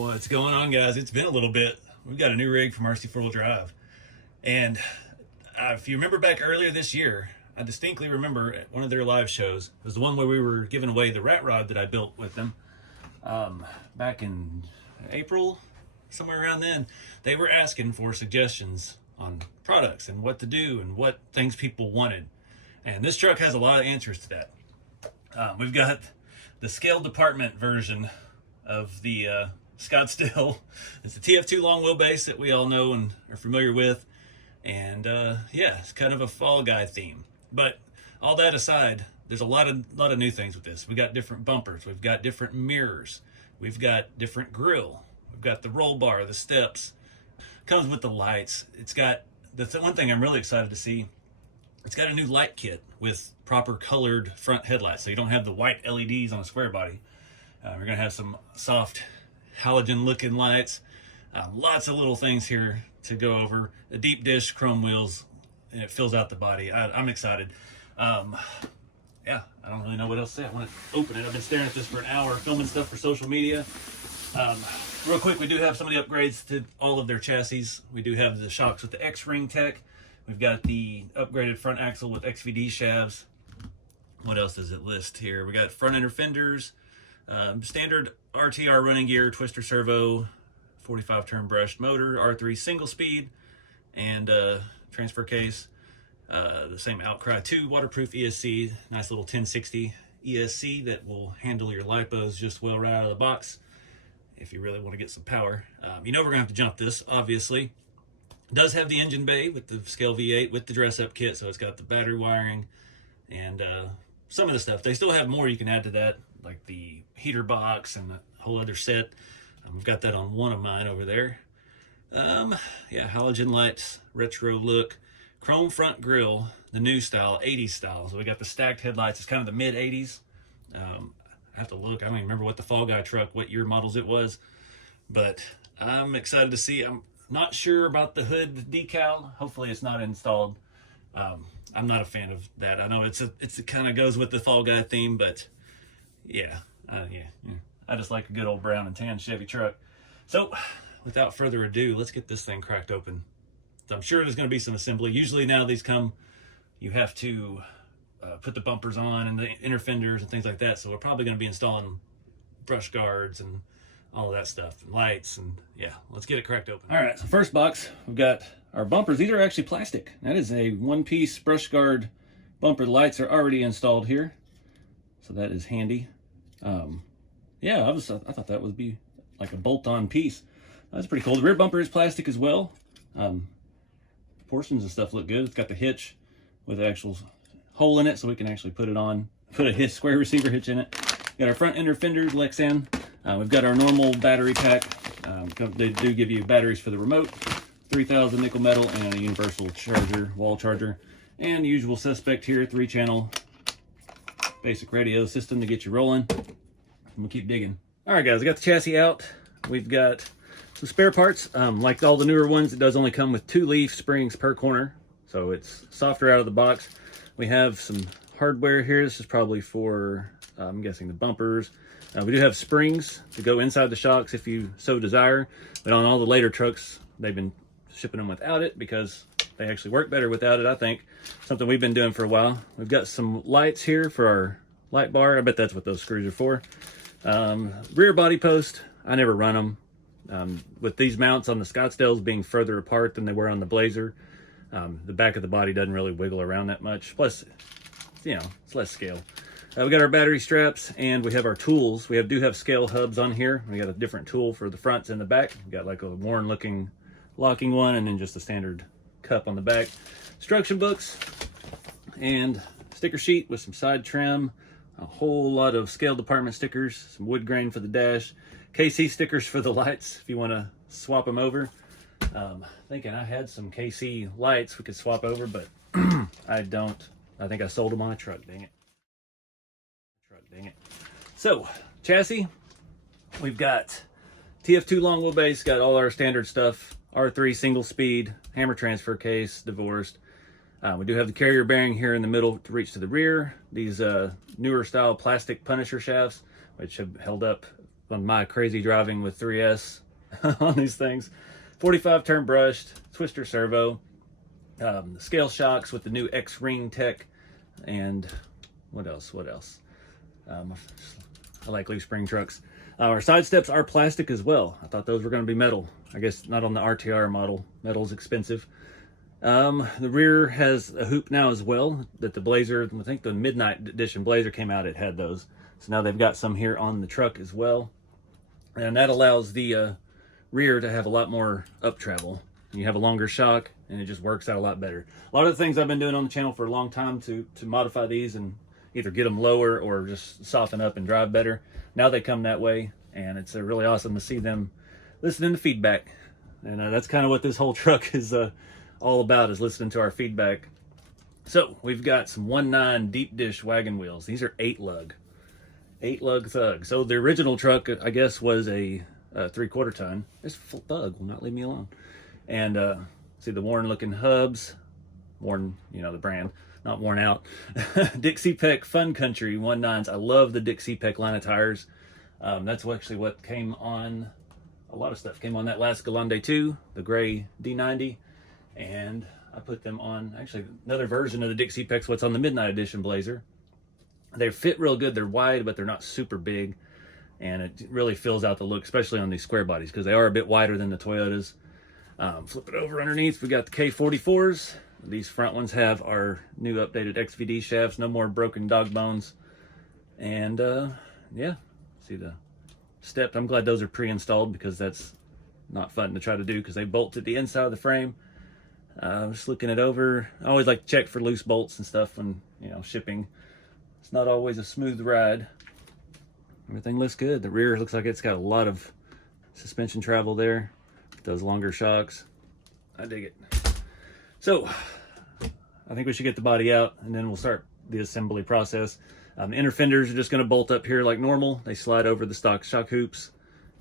What's going on, guys? It's been a little bit. We've got a new rig from RC4wd, and if you remember back earlier this year, I distinctly remember at one of their live shows, it was the one where we were giving away the rat rod that I built with them back in April, somewhere around then. They were asking for suggestions on products and what to do and what things people wanted, and this truck has a lot of answers to that. We've got the scale department version of the Scottsdale. It's the TF2 long wheelbase that we all know and are familiar with, and yeah, it's kind of a fall guy theme. But all that aside, there's a lot of new things with this. We got different bumpers, we've got different mirrors, we've got different grill, we've got the roll bar, the steps. Comes with the lights. It's got the one thing I'm really excited to see. It's got a new light kit with proper colored front headlights, so you don't have the white LEDs on a square body. We're gonna have some soft halogen looking lights. Lots of little things here to go over. A deep dish chrome wheels, and it fills out the body. I'm excited. Yeah, I don't really know what else to say. I want to open it. I've been staring at this for an hour, filming stuff for social media. Real quick, we do have some of the upgrades to all of their chassis. We do have the shocks with the X-Ring tech. We've got the upgraded front axle with XVD shafts. What else does it list here? We got front ender fenders, standard RTR running gear, twister servo, 45 turn brushed motor, R3 single speed, and transfer case. The same Outcry 2 waterproof ESC, nice little 1060 ESC that will handle your lipos just well right out of the box if you really want to get some power. You know we're gonna have to jump this, obviously. It does have the engine bay with the scale V8 with the dress-up kit, so it's got the battery wiring and some of the stuff. They still have more you can add to that, like the heater box and the whole other set. We've got that on one of mine over there. Yeah, halogen lights, retro look, chrome front grille, the new style, 80's style. So we got the stacked headlights. It's kind of the mid 80's. I have to look. I don't even remember what the Fall Guy truck, what year models it was, but I'm excited to see. I'm not sure about the hood decal. Hopefully it's not installed. I'm not a fan of that. I know it kind of goes with the Fall Guy theme, but yeah, I just like a good old brown and tan Chevy truck. So without further ado, let's get this thing cracked open. So I'm sure there's going to be some assembly. Usually now these come, you have to put the bumpers on and the inner fenders and things like that. So we're probably going to be installing brush guards and all of that stuff, and lights, and yeah, let's get it cracked open. All right, so first box, we've got our bumpers. These are actually plastic. That is a one-piece brush guard bumper. The lights are already installed here, so that is handy. Yeah, I thought that would be like a bolt-on piece. That's pretty cool. The rear bumper is plastic as well. Portions and stuff look good. It's got the hitch with an actual hole in it, so we can actually put a square receiver hitch in it. Got our front ender fenders, Lexan. We've got our normal battery pack. They do give you batteries for the remote, 3000 nickel metal, and a universal charger, wall charger. And the usual suspect here, 3-channel basic radio system to get you rolling. And we'll keep digging. All right, guys, I got the chassis out. We've got some spare parts. Like all the newer ones, it does only come with 2 leaf springs per corner, so it's softer out of the box. We have some hardware here. This is probably for, I'm guessing, the bumpers. We do have springs to go inside the shocks if you so desire, but on all the later trucks, they've been shipping them without it because they actually work better without it, I think. Something we've been doing for a while. We've got some lights here for our light bar. I bet that's what those screws are for. Rear body post, I never run them. With these mounts on the Scottsdales being further apart than they were on the Blazer, the back of the body doesn't really wiggle around that much. Plus, you know, it's less scale. We got our battery straps, and we have our tools. We do have scale hubs on here. We got a different tool for the fronts and the back. We got like a worn looking locking one, and then just a standard cup on the back. Instruction books and sticker sheet with some side trim, a whole lot of scale department stickers, some wood grain for the dash, KC stickers for the lights if you want to swap them over. Thinking I had some KC lights we could swap over, but I don't. I think I sold them on a truck, dang it. So, chassis, we've got TF2 long wheelbase, got all our standard stuff, R3 single speed, hammer transfer case, divorced. We do have the carrier bearing here in the middle to reach to the rear. These newer style plastic Punisher shafts, which have held up on my crazy driving with 3S on these things. 45 turn brushed, twister servo, scale shocks with the new X-Ring tech, and what else? I like leaf spring trucks. Our side steps are plastic as well. I thought those were going to be metal. I guess not on the RTR model. Metal's expensive. The rear has a hoop now as well that the Blazer, I think the Midnight Edition Blazer came out, it had those. So now they've got some here on the truck as well. And that allows the rear to have a lot more up travel. You have a longer shock and it just works out a lot better. A lot of the things I've been doing on the channel for a long time to modify these and either get them lower or just soften up and drive better. Now they come that way, and it's really awesome to see them listening to feedback. And that's kind of what this whole truck is all about, is listening to our feedback. So we've got some 1.9 deep dish wagon wheels. These are 8-lug Thug. So the original truck, I guess, was a 3/4 ton. This Thug will not leave me alone. And see the worn looking hubs, worn, you know, the brand, not worn out. Dixie Peck Fun Country 1.9s. I love the Dixie Peck line of tires. That's actually what came on, a lot of stuff came on that last Galande 2, the gray D90. And I put them on, actually, another version of the Dixie Peck's what's on the Midnight Edition Blazer. They fit real good. They're wide, but they're not super big. And it really fills out the look, especially on these square bodies, because they are a bit wider than the Toyotas. Flip it over underneath. We got the K44s. These front ones have our new updated XVD shafts. No more broken dog bones. And yeah, see the stepped. I'm glad those are pre-installed, because that's not fun to try to do because they bolt to the inside of the frame. Just looking it over. I always like to check for loose bolts and stuff when, you know, shipping. It's not always a smooth ride. Everything looks good. The rear looks like it's got a lot of suspension travel there. Those longer shocks. I dig it. So I think we should get the body out, and then we'll start the assembly process. Inner fenders are just going to bolt up here like normal. They slide over the stock shock hoops.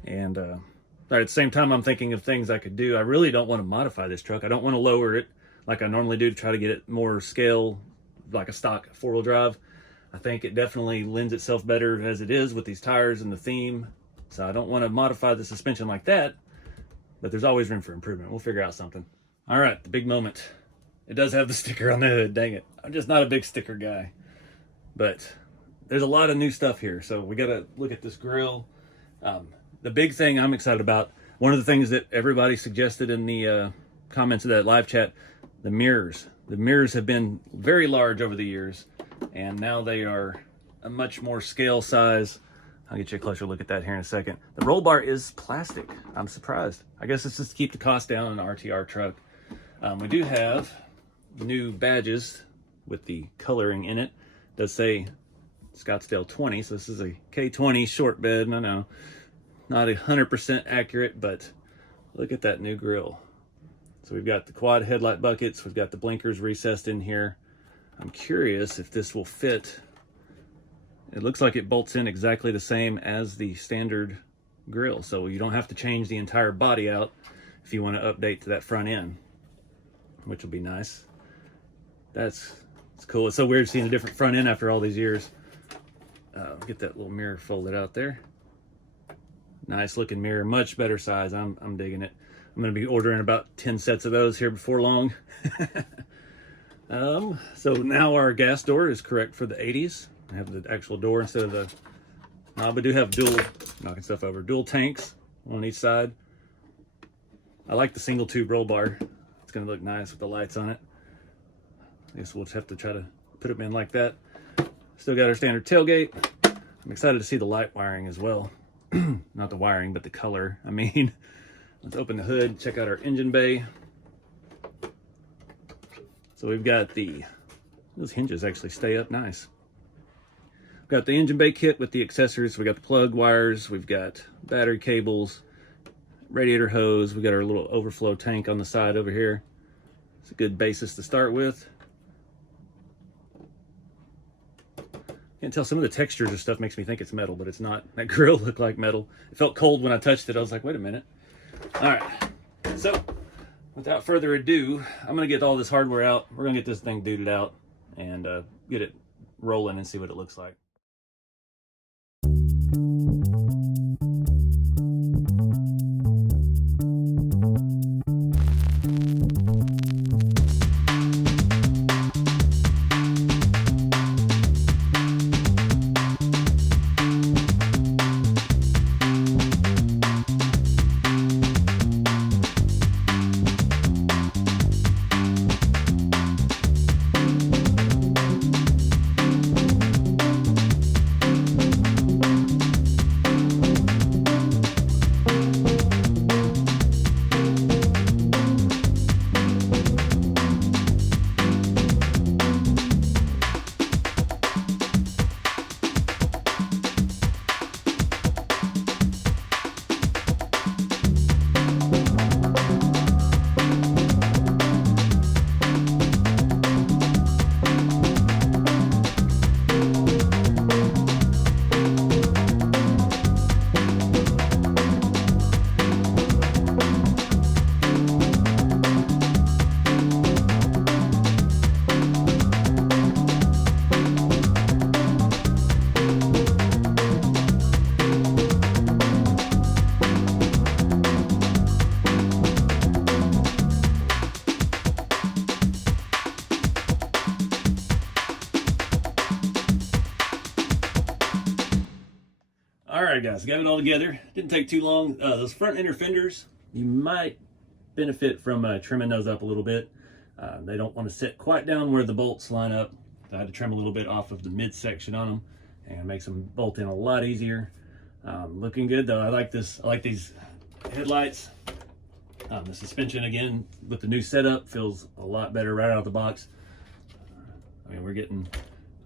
And at the same time, I'm thinking of things I could do. I really don't want to modify this truck. I don't want to lower it like I normally do to try to get it more scale, like a stock four-wheel drive. I think it definitely lends itself better as it is with these tires and the theme. So I don't want to modify the suspension like that, but there's always room for improvement. We'll figure out something. All right, the big moment. It does have the sticker on the hood, dang it. I'm just not a big sticker guy, but there's a lot of new stuff here. So we got to look at this grill. The big thing I'm excited about, one of the things that everybody suggested in the comments of that live chat, the mirrors. The mirrors have been very large over the years, and now they are a much more scale size. I'll get you a closer look at that here in a second. The roll bar is plastic. I'm surprised. I guess it's just to keep the cost down on an RTR truck. We do have new badges with the coloring in it. It does say Scottsdale 20, so this is a K20 short bed. I know, not 100% accurate, but look at that new grille. So we've got the quad headlight buckets. We've got the blinkers recessed in here. I'm curious if this will fit. It looks like it bolts in exactly the same as the standard grille, so you don't have to change the entire body out if you want to update to that front end, which will be nice. It's cool. It's so weird seeing a different front end after all these years. Get that little mirror folded out there. Nice looking mirror, much better size. I'm digging it. I'm going to be ordering about 10 sets of those here before long. So now our gas door is correct for the 80's. I have the actual door instead of the knob. I do have dual, knocking stuff over, dual tanks on each side. I like the single tube roll bar. It's going to look nice with the lights on it. I guess we'll just have to try to put them in like that. Still got our standard tailgate. I'm excited to see the light wiring as well. Not the wiring, but the color. I mean, let's open the hood, check out our engine bay. So we've got those hinges actually stay up nice. We've got the engine bay kit with the accessories. We got the plug wires, we've got battery cables, radiator hose. We got our little overflow tank on the side over here. It's a good basis to start with. Can't tell, some of the textures and stuff makes me think it's metal, but it's not. That grill looked like metal. It felt cold when I touched it. I was like, wait a minute. All right, so without further ado, I'm gonna get all this hardware out. We're gonna get this thing duded out and get it rolling and see what it looks like. right, guys, got it all together. Didn't take too long. Those front inner fenders, you might benefit from trimming those up a little bit. They don't want to sit quite down where the bolts line up. I had to trim a little bit off of the midsection on them and makes them bolt in a lot easier. Looking good though. I like this. I like these headlights. The suspension again with the new setup feels a lot better right out of the box. I mean, we're getting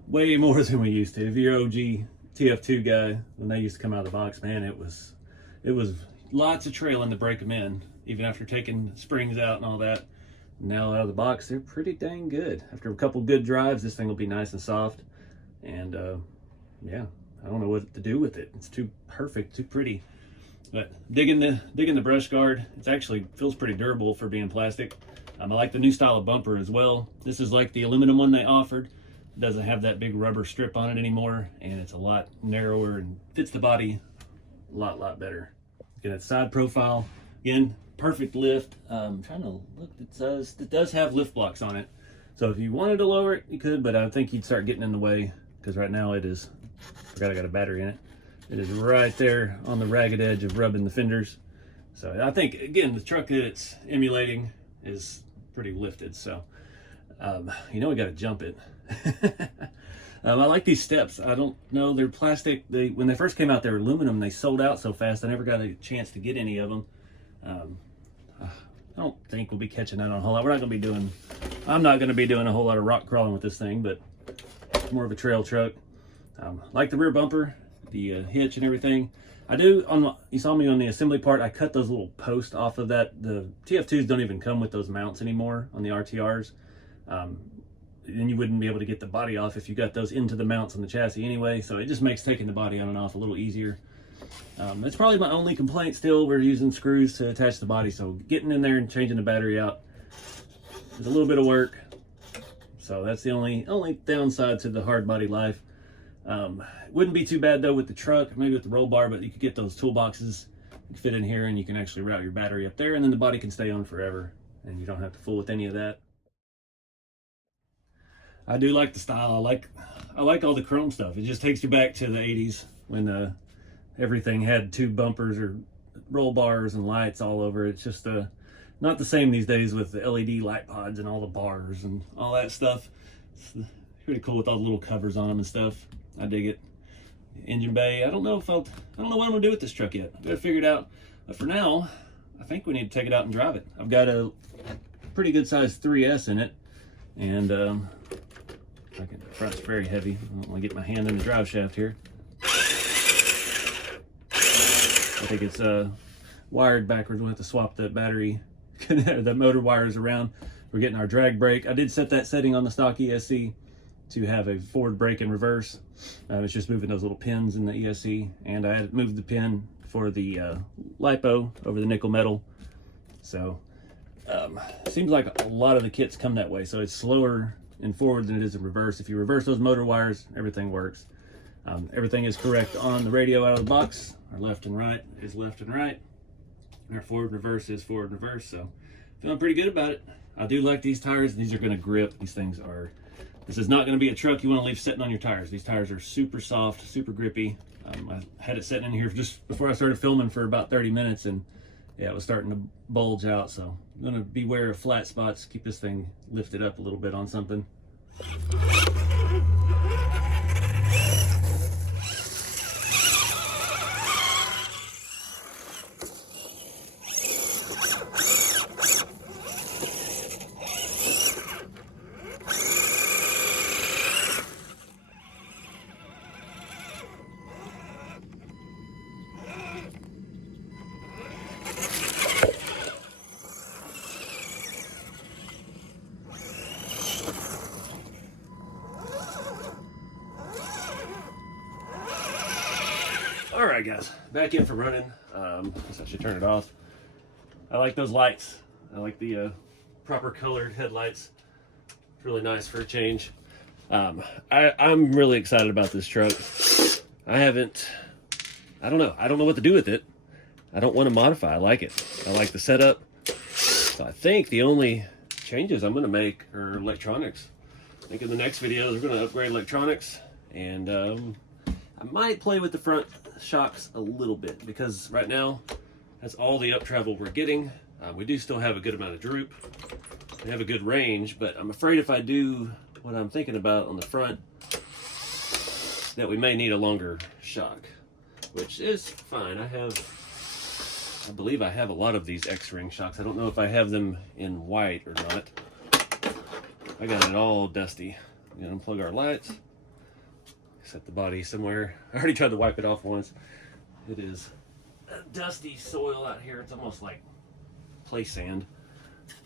way more than we used to. If you're OG TF2 guy, when they used to come out of the box, man, it was lots of trailing to break them in, even after taking springs out and all that. Now out of the box, they're pretty dang good. After a couple good drives, this thing will be nice and soft. And yeah, I don't know what to do with it. It's too perfect, too pretty. But digging the brush guard. It actually feels pretty durable for being plastic. I like the new style of bumper as well. This is like the aluminum one they offered. It doesn't have that big rubber strip on it anymore, and it's a lot narrower and fits the body a lot better. Get that side profile. Again, perfect lift. I'm trying to look. It does have lift blocks on it. So if you wanted to lower it, you could, but I think you'd start getting in the way because right now it is, I forgot I got a battery in it. It is right there on the ragged edge of rubbing the fenders. So I think, again, the truck that it's emulating is pretty lifted. So, you know, we got to jump it. I like these steps. I don't know, they're plastic. When they first came out, they were aluminum. They sold out so fast, I never got a chance to get any of them. I don't think we'll be catching that on a whole lot. I'm not going to be doing a whole lot of rock crawling with this thing, but it's more of a trail truck. Like the rear bumper, the hitch and everything. I do, you saw me on the assembly part, I cut those little posts off of that. The TF2s don't even come with those mounts anymore on the RTRs. Then you wouldn't be able to get the body off if you got those into the mounts on the chassis anyway. So it just makes taking the body on and off a little easier. That's probably my only complaint still. We're using screws to attach the body. So getting in there and changing the battery out is a little bit of work. So that's the only downside to the hard body life. Wouldn't be too bad though with the truck, maybe with the roll bar, but you could get those toolboxes, you fit in here and you can actually route your battery up there, and then the body can stay on forever and you don't have to fool with any of that. I do like the style. I like all the chrome stuff. It just takes you back to the 80s when everything had two bumpers or roll bars and lights all over. It's just not the same these days with the LED light pods and all the bars and all that stuff. It's pretty cool with all the little covers on them and stuff. I dig it. Engine bay. I don't know what I'm gonna do with this truck yet. I've got to figure it out. But for now, I think we need to take it out and drive it. I've got a pretty good size 3S in it, and the front's very heavy. I don't want to get my hand in the drive shaft here. I think it's wired backwards. We'll have to swap the battery, the motor wires around. We're getting our drag brake. I did set that setting on the stock ESC to have a forward brake and reverse. It's just moving those little pins in the ESC, and I had moved the pin for the LiPo over the nickel metal. So seems like a lot of the kits come that way. So it's slower in forward than it is in reverse. If you reverse those motor wires, everything works. Everything is correct on the radio out of the box. Our left and right is left and right. Our forward and reverse is forward and reverse. So feeling pretty good about it. I do like these tires. These are going to grip. This is not going to be a truck you want to leave sitting on your tires. These tires are super soft, super grippy. I had it sitting in here just before I started filming for about 30 minutes, and yeah, it was starting to bulge out. So I'm going to beware of flat spots. Keep this thing lifted up a little bit on something. All right, guys, back in for running. Guess I should turn it off. I like those lights. I like the proper colored headlights. It's really nice for a change. I'm really excited about this truck. I don't know what to do with it. I don't want to modify. I like it. I like the setup. So I think the only changes I'm going to make are electronics. I think in the next video we're going to upgrade electronics, and I might play with the front shocks a little bit, because right now that's all the up travel we're getting. We do still have a good amount of droop. We have a good range, but I'm afraid if I do what I'm thinking about on the front, that we may need a longer shock, which is fine. I believe I have a lot of these X-ring shocks. I don't know if I have them in white or not. I got it all dusty. I'm gonna unplug our lights, set the body somewhere. I already tried to wipe it off once. It is dusty soil out here. It's almost like play sand.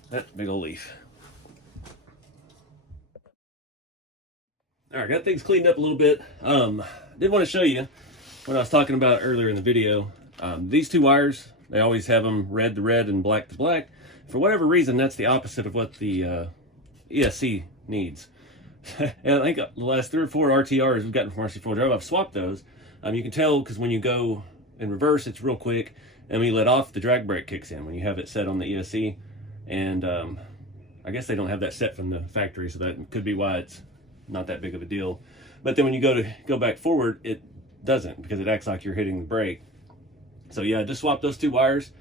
That big old leaf. All right, got things cleaned up a little bit. Did want to show you what I was talking about earlier in the video. These two wires, they always have them red to red and black to black. For whatever reason, that's the opposite of what the ESC needs. And I think the last 3 or 4 RTRs we've gotten from RC4wd Drive, I've swapped those. You can tell because when you go in reverse, it's real quick, and when you let off, the drag brake kicks in when you have it set on the ESC. And I guess they don't have that set from the factory, so that could be why it's not that big of a deal. But then when you go back forward, it doesn't, because it acts like you're hitting the brake. So yeah, just swap those 2 wires,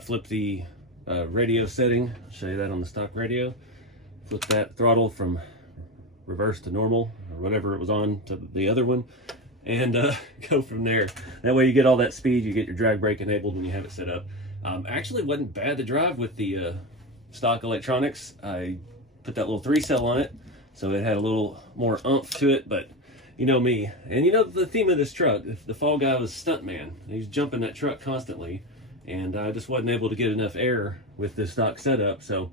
flip the radio setting. I'll show you that on the stock radio. Flip that throttle from reverse to normal, or whatever it was on, to the other one, and go from there. That way you get all that speed, you get your drag brake enabled when you have it set up. Actually wasn't bad to drive with the stock electronics. I put that little 3-cell on it, so it had a little more oomph to it, but you know me. And you know the theme of this truck, the Fall Guy was stuntman. He's jumping that truck constantly, and I just wasn't able to get enough air with this stock setup. So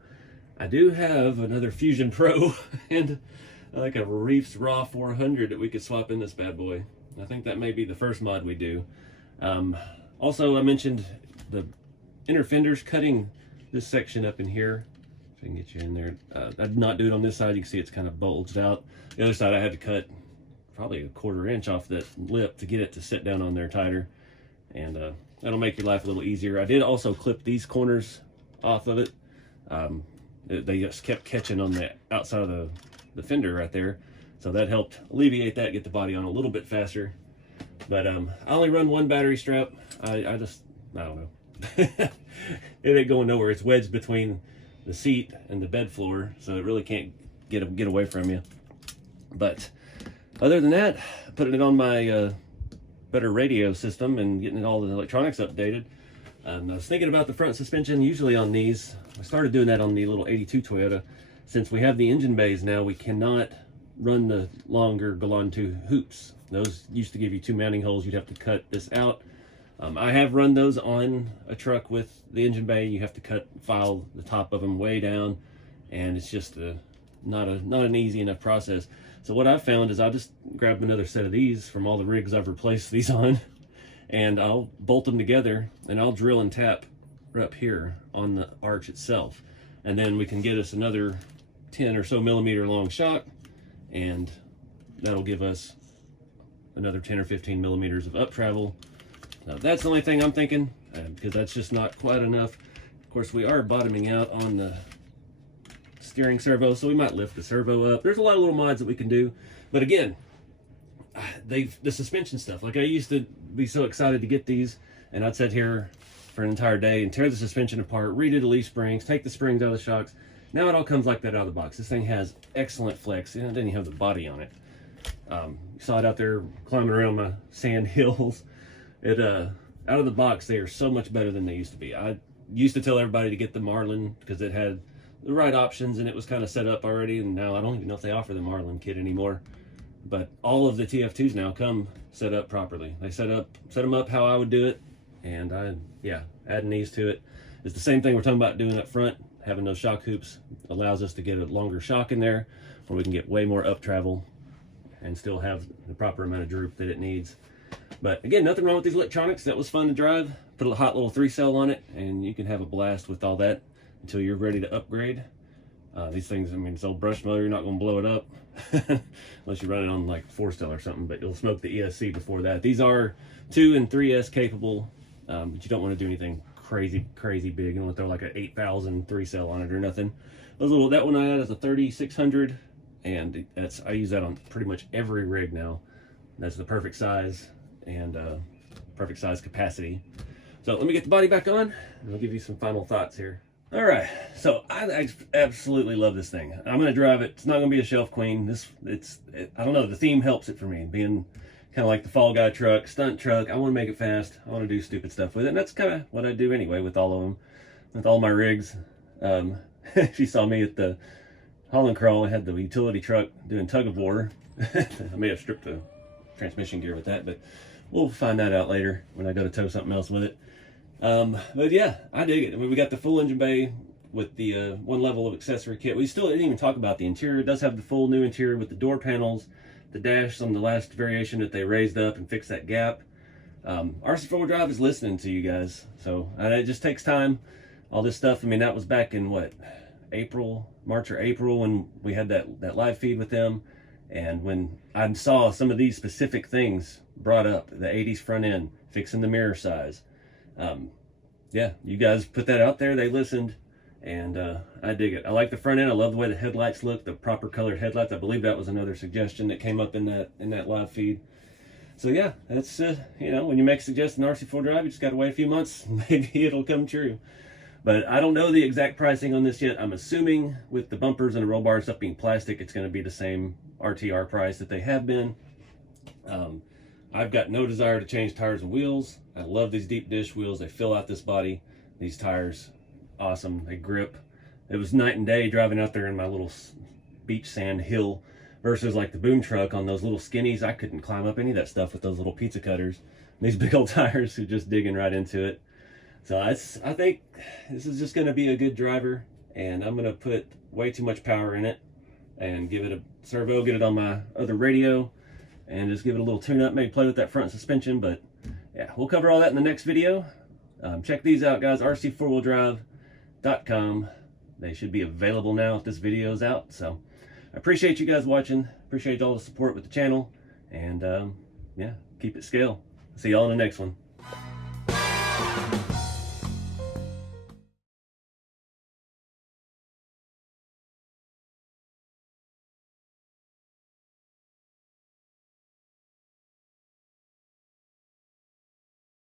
I do have another Fusion Pro and like a Reefs Raw 400 that we could swap in this bad boy. I think that may be the first mod we do. Also, I mentioned the inner fenders, cutting this section up in here. If I can get you in there. I did not do it on this side. You can see it's kind of bulged out. The other side I had to cut probably a 1/4 inch off that lip to get it to sit down on there tighter. And that'll make your life a little easier. I did also clip these corners off of it. They just kept catching on the outside of the fender right there, so that helped alleviate that, get the body on a little bit faster. But I only run 1 battery strap. I don't know. It ain't going nowhere. It's wedged between the seat and the bed floor, so it really can't get away from you. But other than that, putting it on my better radio system and getting all the electronics updated. I was thinking about the front suspension. Usually on these, I started doing that on the little 82 Toyota. Since we have the engine bays now, we cannot run the longer Galan 2 hoops. Those used to give you 2 mounting holes. You'd have to cut this out. I have run those on a truck with the engine bay. You have to file the top of them way down, and it's just not an easy enough process. So what I've found is I'll just grab another set of these from all the rigs I've replaced these on, and I'll bolt them together, and I'll drill and tap right up here on the arch itself. And then we can get us another 10 or so millimeter long shock, and that'll give us another 10 or 15 millimeters of up travel. Now that's the only thing I'm thinking, because that's just not quite enough. Of course, we are bottoming out on the steering servo, so we might lift the servo up. There's a lot of little mods that we can do, but again, the suspension stuff, like I used to be so excited to get these, and I'd sit here for an entire day and tear the suspension apart, redo the leaf springs, take the springs out of the shocks. Now it all comes like that out of the box. This thing has excellent flex, and it didn't even have the body on it. You saw it out there climbing around my sand hills. Out of the box, they are so much better than they used to be. I used to tell everybody to get the Marlin because it had the right options and it was kind of set up already, and now I don't even know if they offer the Marlin kit anymore. But all of the TF2s now come set up properly. They set them up how I would do it, and adding these to it is the same thing we're talking about doing up front. Having those shock hoops allows us to get a longer shock in there, where we can get way more up travel and still have the proper amount of droop that it needs. But again, nothing wrong with these electronics. That was fun to drive. Put a hot little 3-cell on it, and you can have a blast with all that until you're ready to upgrade. These things, I mean, it's old brush motor, you're not going to blow it up unless you run it on like 4-cell or something, but you'll smoke the ESC before that. These are 2 and 3S capable, but you don't want to do anything crazy big. You don't want to throw like an 8,000 3-cell on it or nothing. That one I had is a 3600, and I use that on pretty much every rig now. That's the perfect size, and perfect size capacity. So let me get the body back on, and I'll give you some final thoughts here. All right, so I absolutely love this thing. I'm gonna drive it. It's not gonna be a shelf queen. I don't know, the theme helps it for me, being kind of like the fall guy truck, stunt truck. I want to make it fast. I want to do stupid stuff with it, and that's kind of what I do anyway with all of them, with all my rigs. If you saw me at the Holland Crawl, I had the utility truck doing tug of war. I may have stripped the transmission gear with that, but we'll find that out later when I go to tow something else with it. But yeah, I dig it. I mean, we got the full engine bay with the one level of accessory kit. We still didn't even talk about the interior. It does have the full new interior with the door panels, the dash on the last variation that they raised up and fixed that gap. RC4wd drive is listening to you guys, so it just takes time. All this stuff, I mean, that was back in what, March or April, when we had that live feed with them, and when I saw some of these specific things brought up, the 80's front end, fixing the mirror size. Yeah, you guys put that out there, they listened, and I dig it. I like the front end. I love the way the headlights look, the proper colored headlights. I believe that was another suggestion that came up in that live feed. So yeah, that's you know, when you make a suggestion RC4 drive, you just gotta wait a few months, maybe it'll come true. But I don't know the exact pricing on this yet. I'm assuming with the bumpers and the roll bar and stuff being plastic, it's going to be the same RTR price that they have been. I've got no desire to change tires and wheels. I love these deep dish wheels. They fill out this body. These tires, awesome. They grip. It was night and day driving out there in my little beach sand hill versus like the boom truck on those little skinnies. I couldn't climb up any of that stuff with those little pizza cutters. These big old tires are just digging right into it. So I think this is just going to be a good driver, and I'm going to put way too much power in it and give it a servo, get it on my other radio, and just give it a little tune up, maybe play with that front suspension. But yeah, we'll cover all that in the next video. Check these out, guys, rc4wdrive.com. They should be available now if this video is out. So I appreciate you guys watching, appreciate all the support with the channel, and yeah, keep it scale. See y'all in the next one.